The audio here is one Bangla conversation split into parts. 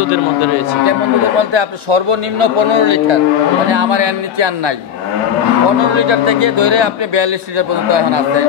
দুধের মধ্যে রয়েছে? কেমন দুধের বলতে আপনি সর্বনিম্ন 15 লিটার, মানে আমার এর নিচে আর নাই। 15 লিটার থেকে ধরে আপনি 42 লিটার পর্যন্ত এখন আছে।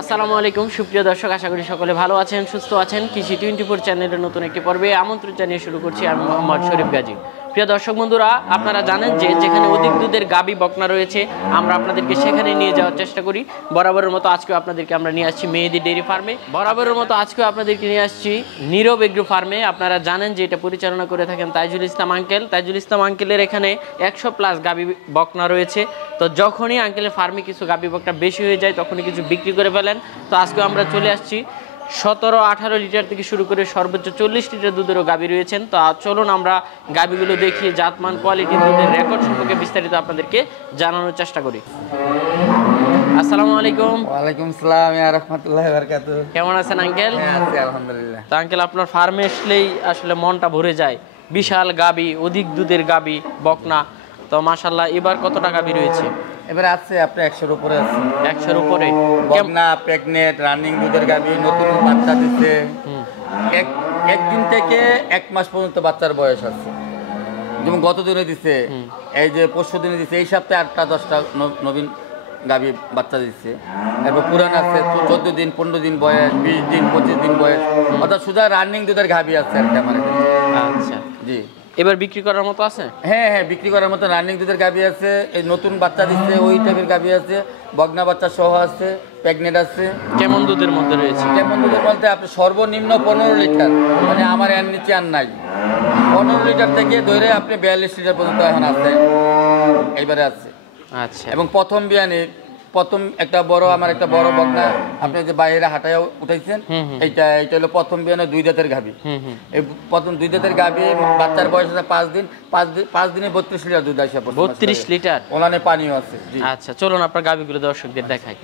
আসসালামু আলাইকুম সুপ্রিয় দর্শক, আশা করি সকলে ভালো আছেন, সুস্থ আছেন। কৃষি 24 চ্যানেলের নতুন একটি পর্বে আমন্ত্রণ জানিয়ে শুরু করছি আমি মোহাম্মদ শরীফ গাজী। প্রিয় দর্শক বন্ধুরা, আপনারা জানেন যে যেখানে অধিক দুধের গাবি বকনা রয়েছে আমরা আপনাদেরকে সেখানে নিয়ে যাওয়ার চেষ্টা করি। বরাবরের মতো আজকেও আপনাদেরকে আমরা নিয়ে আসছি মেহেদি ডেইরি ফার্মে। বরাবরের মতো আজকেও আপনাদেরকে নিয়ে আসছি নীরব এগ্রো ফার্মে। আপনারা জানেন যে এটা পরিচালনা করে থাকেন তাইজুল ইসলাম আঙ্কেল। তাইজুল ইসলাম আঙ্কেলের এখানে 100+ গাবি বকনা রয়েছে। তো যখনই আঙ্কেলের ফার্মে কিছু গাবি বকনা বেশি হয়ে যায় তখনই কিছু বিক্রি করে ফেলেন। তো আজকেও আমরা চলে আসছি 17-18 লিটার থেকে শুরু করে সর্বোচ্চ 40 লিটার দুধেরও গাবি রয়েছেন। তো চলুন আমরা গাবিগুলো দেখি, জাতমান, কোয়ালিটি, দুধের রেকর্ড সম্পর্কে বিস্তারিত আপনাদেরকে জানানোর চেষ্টা করি। আসসালামু আলাইকুম। ওয়ালাইকুম আসসালাম ওয়া রাহমাতুল্লাহি ওয়া বারাকাতুহু। কেমন আছেন আঙ্কেল? আছি আলহামদুলিল্লাহ। তো আঙ্কেল, আপনার ফার্মে আসলেই আসলে মনটা ভরে যায়। বিশাল গাবি, অধিক দুধের গাবি বকনা। তো মাশাআল্লাহ, এবার কতটা গাবি রয়েছে? এবারে আছে আপনি 100-এর উপরে আছে। 100-এর উপরে বকনা, প্রেগনেন্ট, রানিং দুধের গাবি, নতুন বাচ্চা দিচ্ছে। একদিন থেকে 1 মাস পর্যন্ত বাচ্চার বয়স আছে। যেমন গত দিনে দিচ্ছে, এই যে পরশু দিনে দিচ্ছে, এই সপ্তাহে 8-10টা নবীন গাবি বাচ্চা দিচ্ছে। তারপর পুরান আছে 14 দিন, 15 দিন বয়স, 20 দিন, 25 দিন বয়স, অর্থাৎ সুদা রানিং দুধের গাবি আছে আর কি আমার এখানে। আচ্ছা, জি। এবার বিক্রি করার মতো আছে? হ্যাঁ হ্যাঁ, বিক্রি করার মতো রানিং দুধের গাবি আছে, এই নতুন বাচ্চা দিচ্ছে ওই টাইপের গাবি আছে, বকনা বাচ্চা সহ আছে, প্রেগনেন্ট আছে। কেমন দুধের মধ্যে রয়েছে? কেমন দুধের বলতে আপনি সর্বনিম্ন 15 লিটার, মানে আমার এর নিচে আর নাই। 15 লিটার থেকে ধরে আপনি 42 লিটার পর্যন্ত এখন আছে, এইবারে আছে। আচ্ছা। এবং প্রথম প্রথম একটা বড় বকনা আপনি যে বাইরে হাটায় উঠাইছেন, এইটা হলো প্রথম বিয়ানে 2 দাঁতের গাবি। এই প্রথম 2 দাঁতের গাবি, বাচ্চার বয়স আছে 5 দিন। 5 দিনে 32 লিটার দুধ আসে। 32 লিটার? ওলানে পানিও আছে। আচ্ছা, চলুন আপনার গাবিগুলো দর্শকদের দেখাই।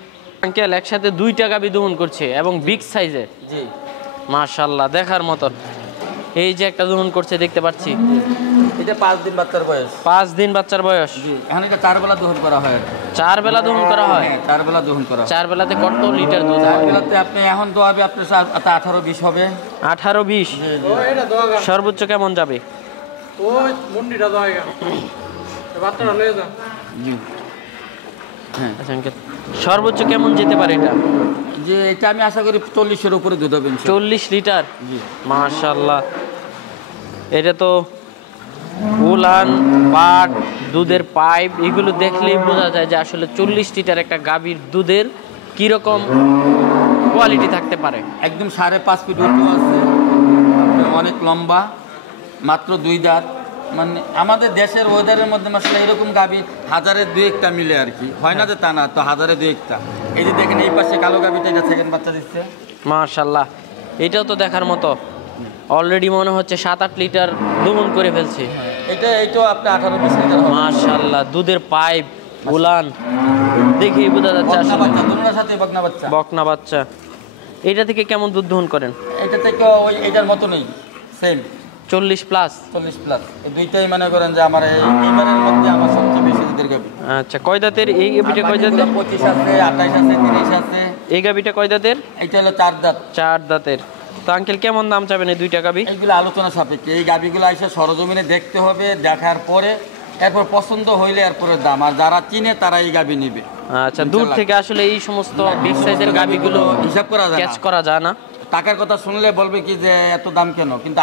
আঙ্কেল একসাথে 2টা গাবি দহন করছে এবং বিগ সাইজের। জি, মাশাআল্লাহ, দেখার মতন। এই যে একটা দহন করছে দেখতে পাচ্ছি, এটা 5 দিন বাচ্চার বয়স। 5 দিন বাচ্চার বয়স। জি, এখন এটা 4 বেলা দহন করা হয়। 4 বেলা দহন করা হয়? হ্যাঁ, 4 বেলা দহন করা হয়। 4 বেলাতে কত লিটার দুধ হয়? 4 বেলাতে আপনি এখন দোয়াবে আপনার 18-20 হবে। 18-20? সর্বোচ্চ কেমন যাবে? ওই মুন্ডিটা দোয়াইগা বাচ্চাটা লয়ে যা। জি, হ্যাঁ। আচ্ছা আঙ্কেল, সর্বোচ্চ কেমন যেতে পারে এটা? যে এটা আমি আশা করি 40-এর উপরে দুধ হবে। 40 লিটার? জি, মাশাআল্লাহ। এটা তো উলান, পাট, দুধের পাইপ, এগুলো দেখলেই বোঝা যায় যে আসলে 40 লিটার একটা গাভীর দুধের কিরকম কোয়ালিটি থাকতে পারে। একদম 5.5 ফিট উঁচু আছে, অনেক লম্বা, মাত্র 2 দাঁত। মানে আমাদের দেশের ওয়েদারের মধ্যে আসলে এরকম গাভী হাজারে 2-1টা মিলে আর কি, হয় না যে তা না, তো হাজারে 2-1টা। এই যে দেখেন এই পাশে কালো গাভীটা, এটা সেকেন্ড বাচ্চা দিচ্ছে। মাশাআল্লাহ, এটাও তো দেখার মতো। অলরেডি মনে হচ্ছে 7-8 লিটার দহন করে ফেলছে। এইটাও আপনি 18-20 লিটার হবে। মাশাআল্লাহ, দুধের পাইপ, উলান দেখেই বোঝা যাচ্ছে আসলে দুটোর সাথে বকনা বাচ্চা। বকনা বাচ্চা। এটা থেকে কেমন দুধ দহন করেন? এটা থেকে ওই এটার মতো নেই, সেম 40+? 40+। এই দুইটাই মনে করেন যে আমার এইবারের মধ্যে আমার সবচেয়ে বেশি দুধের গাভী। আচ্ছা, কয় দাঁতের এই গাভীটা? কয় দাঁতের? 25 আছে, 28 আছে, 30 আছে। এই গাভীটা কয় দাঁতের? এইটা হলো 4 দাঁত। 4 দাঁতের। তো আঙ্কেল কেমন দাম চাবেন এই 2টা গাভী? এইগুলো আলোচনা সাপেক্ষে। এই গাভীগুলো এসে সরজমিনে দেখতে হবে, দেখার পরে এরপর পছন্দ হইলে এরপরের দাম। আর যারা চিনে তারা এই গাভী নিবে। আচ্ছা, দূর থেকে আসলে এই সমস্ত বিগ সাইজের গাভীগুলো হিসাব করা যায়, ক্যাচ করা যায় না। টাকার কথা শুনলে বলবে কি যে এত দাম কেন, কিন্তু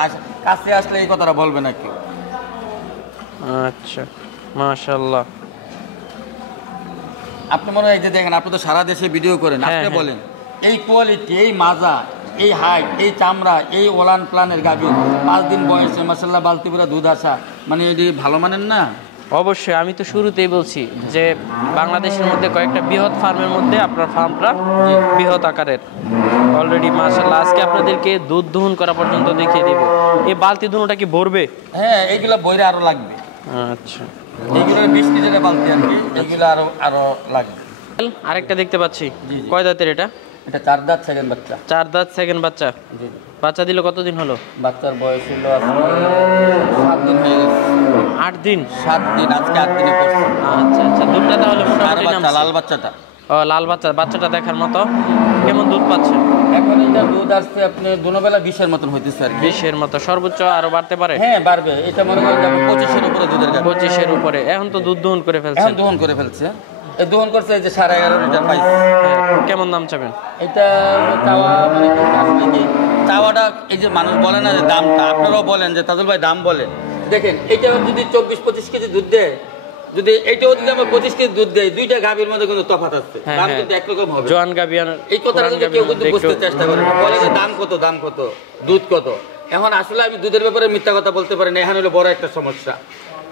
কাছে আসলে এই কথাটা বলবে না কেউ। আচ্ছা, মাশাআল্লাহ। আপনি মনে হয় এই যে দেখেন, আপনি তো সারা দেশে ভিডিও করেন, আপনি বলেন এই কোয়ালিটি, এই মাজা, এই হাইট, এই চামড়া, এই ওলান প্লানের গাভী 5 দিন বয়সে মাশাআল্লাহ বালতি পুরা দুধ আসা, মানে এটি ভালো মানেন না? অবশ্যই, আমি তো শুরুতেই বলছি যে বাংলাদেশের মধ্যে কয়েকটা বৃহৎ ফার্মের মধ্যে আপনার ফার্মটা বৃহৎ আকারের। অলরেডি মাশাআল্লাহ আজকে আপনাদেরকে দুধ দহন করা পর্যন্ত দেখিয়ে দেব। এই বালতি দুটোটা কি ভরবে? হ্যাঁ, এইগুলো বইরে আরো লাগবে। আচ্ছা, এইগুলো 20 লিটারের বালতি আর কি, এইগুলো আরো লাগবে। আরেকটা দেখতে পাচ্ছি, কয় দাঁতের এটা? এটা 4 দাঁত সেকেন্ড বাচ্চা। 4 দাঁত সেকেন্ড বাচ্চা। জি, বাচ্চা দিল কতদিন হলো? বাচ্চার বয়স হলো 7 দিন হয়ে গেছে। 8 দিন? 7 দিন, আজকে 8 দিনে পড়ছে। আচ্ছা আচ্ছা, দুধটা তাহলে মোটামুটি লাল বাচ্চাটা। ও, লাল বাচ্চা, বাচ্চাটা দেখার মতো। কেমন দুধ পাচ্ছেন? এখন এটা এটা দুধ আসছে আপনি দুবেলা 20-এর মতন হইতেছে আর কি। 20-এর মতো, সর্বোচ্চ আরো বাড়তে পারে? হ্যাঁ বাড়বে, এটা মনে করেন যে 25-এর উপরে দুধের গাভী। 25-এর উপরে। এখন তো দুধ দহন করে ফেলছে। এখন দহন করে ফেলছে, এই দহন করছে এই যে 11.5 লিটার পাইছে। কেমন দাম চাবেন এটা চাওয়া মানে আসলে কি চাওয়াটা এই যে মানুষ বলে না যে দামটা, আপনারাও বলেন যে তাজুল ভাই দাম বলেন। দেখেন এটা যদি 24-25 কেজি দুধ দেয়, যদি এইটাও যদি আমার 25 কেজি দুধ দেয়, দুইটা গাভীর মধ্যে কিন্তু তফাৎ আছে, দাম কিন্তু একরকম হবে। জোয়ান গাভী এই কথাটা কিন্তু কেউ কিন্তু বুঝতে চেষ্টা করে না, বলে যে দাম কত দাম কত দুধ কত। এখন আসলে আমি দুধের ব্যাপারে মিথ্যা কথা বলতে পারি না, এখন হলো বড় একটা সমস্যা।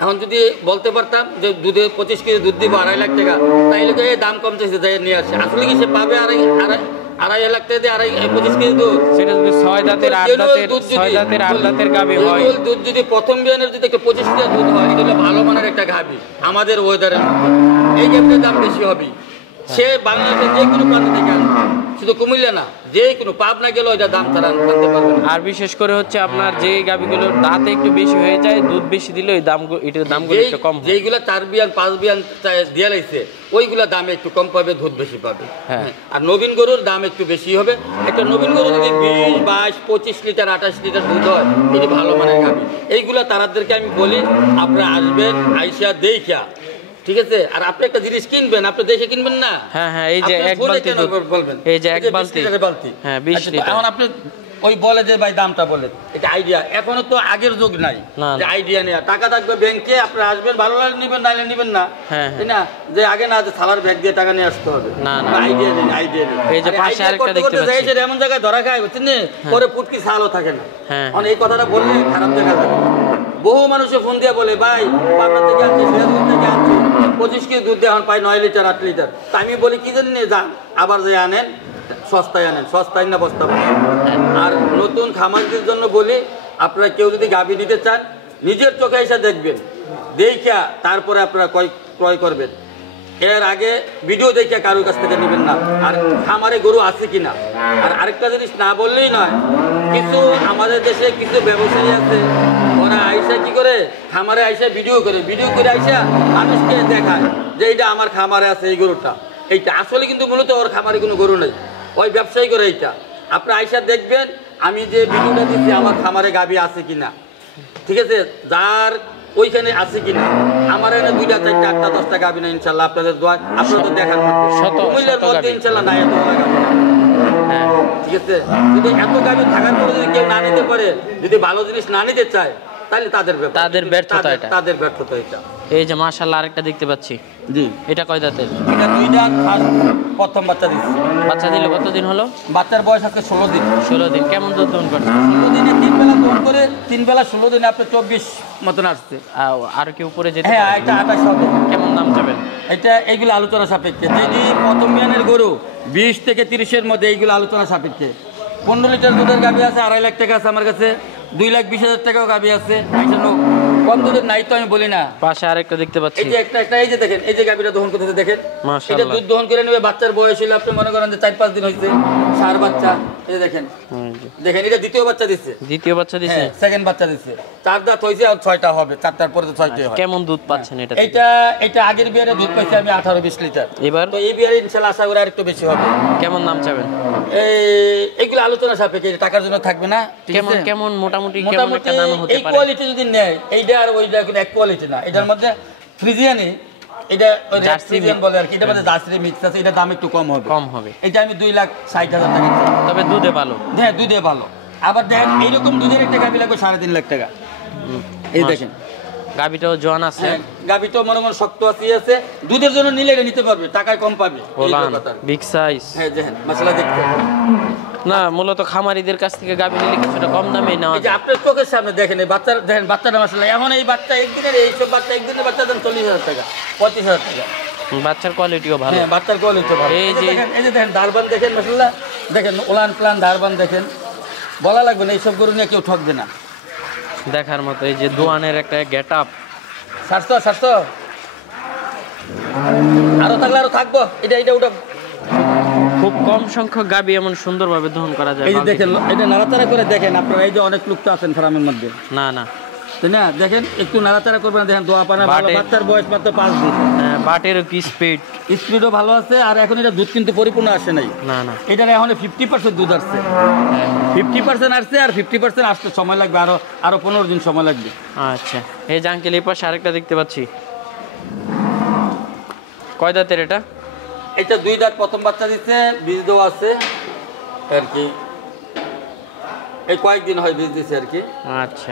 এখন যদি বলতে পারতাম যে দুধে 25 কেজি দুধ দিব 2.5 লাখ টাকা, তাইলে তো এই দাম কম চাইছে যাই নিয়ে আসে, আসলে কি সে পাবে 2.5 লাখ টাকা দিয়ে 25 কেজি দুধ? সেটা যদি 6 দাঁতের 8 দাঁতের গাভী হয়, দুধ যদি প্রথম বিয়ানের যদি 25 কেজি দুধ হয়, এটা হলো ভালো মানের একটা গাভী আমাদের ওয়েদারের মধ্যে, এই গাভীর দাম বেশি হবে। সে বাংলাদেশের যে কোনো প্রান্ত থেকে আনবে, শুধু কুমিল্লা না, যে কোনো পাবনা গেলেও এটা দাম তারা আনতে পারবে না। আর বিশেষ করে হচ্ছে আপনার যে গাভীগুলোর দাঁতে একটু বেশি হয়ে যায়, দুধ বেশি দিলে ওই দামগুলো এটার দামগুলো একটু কম হয়। যেইগুলা 4 বিয়ান 5 বিয়ান দিয়ে লাইছে ওইগুলা দামে একটু কম পাবে, দুধ বেশি পাবে। আর নবীন গরুর দাম একটু বেশি হবে। একটা নবীন গরু যদি 20, 22, 25 লিটার 28 লিটার দুধ হয়, এটি ভালো মানের গাভী। এইগুলা তারাদেরকে আমি বলি আপনারা আসবেন, আইসা দেখা, ঠিক আছে? আর আপনি একটা জিনিস কিনবেন, আপনি দেখে কিনবেন না। হ্যাঁ এই যে এক বালতি দুধ বলবেন, এই যে এক বালতি, হ্যাঁ 20 লিটার। এখন আপনি ওই বলে যে ভাই দামটা বলে, এটা আইডিয়া। এখনো তো আগের যুগ নাই যে আইডিয়া নেই, টাকা থাকবে ব্যাংকে, আপনি আসবেন, ভালো লাগলে নিবেন, নাইলে নিবেন না, তাই না? যে আগে না যে সালার ব্যাগ দিয়ে টাকা নিয়ে আসতে হবে, না আইডিয়া নেই, আইডিয়া নেই। এই যে পাশে আরেকটা দেখতে পাচ্ছি, এমন জায়গায় ধরা খায় বুঝছেন না, পরে ফুটকি সালও থাকে না। এখন এই কথাটা বললে খারাপ দেখা যাবে। বহু মানুষে ফোন দিয়ে বলে ভাই পাবনা থেকে আনছি, সিরাজগঞ্জ থেকে আনছি, 25 কেজি দুধ দিয়ে এখন পাই 9 লিটার 8 লিটার। তা আমি বলি কি জানি যান আবার যে আনেন সস্তায় আনেন, সস্তায় না বস্তা। আর নতুন খামারদের জন্য বলি, আপনারা কেউ যদি গাভী নিতে চান, নিজের চোখে এসে দেখবেন, দেখা তারপরে আপনারা ক্রয় করবেন। এর আগে ভিডিও দেখে কারোর কাছ থেকে নেবেন না। আর খামারে গরু আছে কিনা। আর আরেকটা জিনিস না বললেই নয়, কিছু আমাদের দেশে কিছু ব্যবসায়ী আছে, ওরা আইসা কি করে, খামারে আইসা ভিডিও করে আইসা মানুষকে দেখায় যে এইটা আমার খামারে আছে এই গরুটা, এইটা আসলে কিন্তু মূলত ওর খামারে কোনো গরু নেই, ওই ব্যবসায়ী করে এইটা। আপনি আইসা দেখবেন আমি যে ভিডিওটা দিচ্ছি আমার খামারে গাভী আছে কিনা, ঠিক আছে? যার ওইখানে আছে কিনা, আমার এখানে 2টা 4টা 8টা 10টা গাভী না, ইনশাল্লাহ আপনাদের দোয়া, আপনারা তো দেখার মধ্যে ইনশাল্লাহ নাই এত গাভী। ঠিক আছে? যদি এত গাভী থাকার পরে যদি কেউ না নিতে পারে, যদি ভালো জিনিস না নিতে চায়, তাহলে তাদের ব্যর্থতা এটা। এই যে মাশাআল্লাহ আরেকটা দেখতে পাচ্ছি, জি এটা কয় দাঁতের? এটা 2 দাঁত, প্রথম বাচ্চা দিচ্ছে। বাচ্চা দিলে কতদিন হলো? বাচ্চার বয়স আজকে 16 দিন। 16 দিন। কেমন দুধ দহন করছে? 16 দিনে 3 বেলা দহন করে, 3 বেলা 16 দিনে আপনি 24 মতন আসছে। আর কি উপরে যেতে? হ্যাঁ, এটা 28 হবে। কেমন দাম যাবেন? এটা এইগুলো আলোচনা সাপেক্ষে। যদি প্রথম বিয়ানের গরু 20 থেকে 30-এর মধ্যে, এইগুলো আলোচনা সাপেক্ষে। 15 লিটার দুধের গাভী আছে 2.5 লাখ টাকা আছে আমার কাছে, 2,20,000 টাকাও গাভী আছে। কম দুধের নাই তো আমি বলি না। পাশে আরেকটা দেখতে পাচ্ছি, এই যে একটা এই যে দেখেন, এই যে গাভীটা দহন করতেছে দেখেন, এটা দুধ দহন করে নেবে। বাচ্চার বয়স হলো আপনি মনে করেন যে 4-5 দিন হয়েছে, সার বাচ্চা। এই যে দেখেন, এটা দ্বিতীয় বাচ্চা দিচ্ছে। সেকেন্ড বাচ্চা দিচ্ছে। 4 দাঁত হয়েছে, আর 6টা হবে, 4টার পরে তো 6টাই হয়। কেমন দুধ পাচ্ছেন এটা? এটা আগের বিয়ারে দুধ পাইছি আমি 18-20 লিটার। এবার তো এই বিয়ারে ইনশাআল্লাহ আশা করি আরেকটু বেশি হবে। কেমন দাম চাবেন? এইগুলো আলোচনা সাপেক্ষে, টাকার জন্য থাকবে না। কেমন মোটামুটি কেমন একটা দাম হতে এই পারে? কোয়ালিটি যদি নেয়, এইটা আর ওইটা কিন্তু এক কোয়ালিটি না। এটার মধ্যে ফ্রিজিয়ানি, এটা ফ্রিজিয়ান বলে আর কি, এটার মধ্যে জার্সি মিক্স আছে, এটা দাম একটু কম হবে। এটা আমি 2,60,000 টাকা। তবে দুধে ভালো। হ্যাঁ, দুধে ভালো। আবার দেখেন এইরকম দুধের একটা গাভী লাগবে 3.5 লাখ টাকা। এই দেখেন গাভীটাও জোয়ান আছে, গাভীটাও মনে মনে শক্ত আছে। দুধের জন্য নিলে এটা নিতে পারবে, টাকায় কম পাবে। Big size. হ্যাঁ দেখেন মাশাআল্লাহ দেখতে না, মূলত খামারিদের কাছ থেকে গাভী নিলে কিছুটা কম দামে নেওয়া যায়। এই যে আপনার চোখের সামনে দেখেন এই বাচ্চা, দেখেন বাচ্চাটা মাশাআল্লাহ। এখন এই বাচ্চা একদিনের, এইসব বাচ্চা একদিনের বাচ্চা দাম 40,000 টাকা, 25,000 টাকা। বাচ্চার কোয়ালিটিও ভালো। হ্যাঁ, বাচ্চার কোয়ালিটিও ভালো। এই যে দেখেন ধারবান দেখেন মাশাআল্লাহ, দেখেন ওলান প্লান ধারবান দেখেন, বলা লাগবে না, এইসব গরু নিয়ে কেউ ঠকবে না, দেখার মতো। এই যে দোয়ানের একটা গেট আপ, স্বাস্থ্য আরো থাকলে আরো থাকবো। এটা ওটা খুব কম সংখ্যক গাভী এমন সুন্দরভাবে দহন করা যায়। এই যে দেখেন, এটা নাড়াচাড়া করে দেখেন আপনারা। এই যে অনেক লোক তো আছেন ফার্মের মধ্যে, না তাই না? দেখেন একটু নাড়াচাড়া করবেন, দেখেন দোয়া পানা ভালো। বাচ্চার বয়স মাত্র 5 দিন। বাটেরও কি স্পিড? স্পিডও ভালো আছে, আর এখন এটা দুধ কিন্তু পরিপূর্ণ আসে নাই। না না, এটার এখন 50% দুধ আসছে, 50% আসছে, আর 50% আসতে সময় লাগবে, আরো 15 দিন সময় লাগবে। আচ্ছা, এই যে আঙ্কেল এই পাশে আরেকটা দেখতে পাচ্ছি, কয় দাঁতের এটা? এটা 2 দাঁত, প্রথম বাচ্চা দিচ্ছে, বীজ দেওয়া আছে আর কি, এই কয়েকদিন হয় বীজ দিচ্ছে আর কি। আচ্ছা।